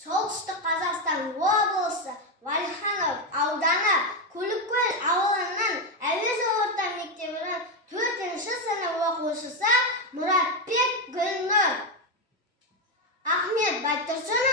Солтүстік Қазақстан облысы Валиханов ауданы Көліккөл ауылының Әуезов орта мектебінің 4-ші сынып оқушысы Мұратбек Гүлнұр. Ахмет Байтұрсынов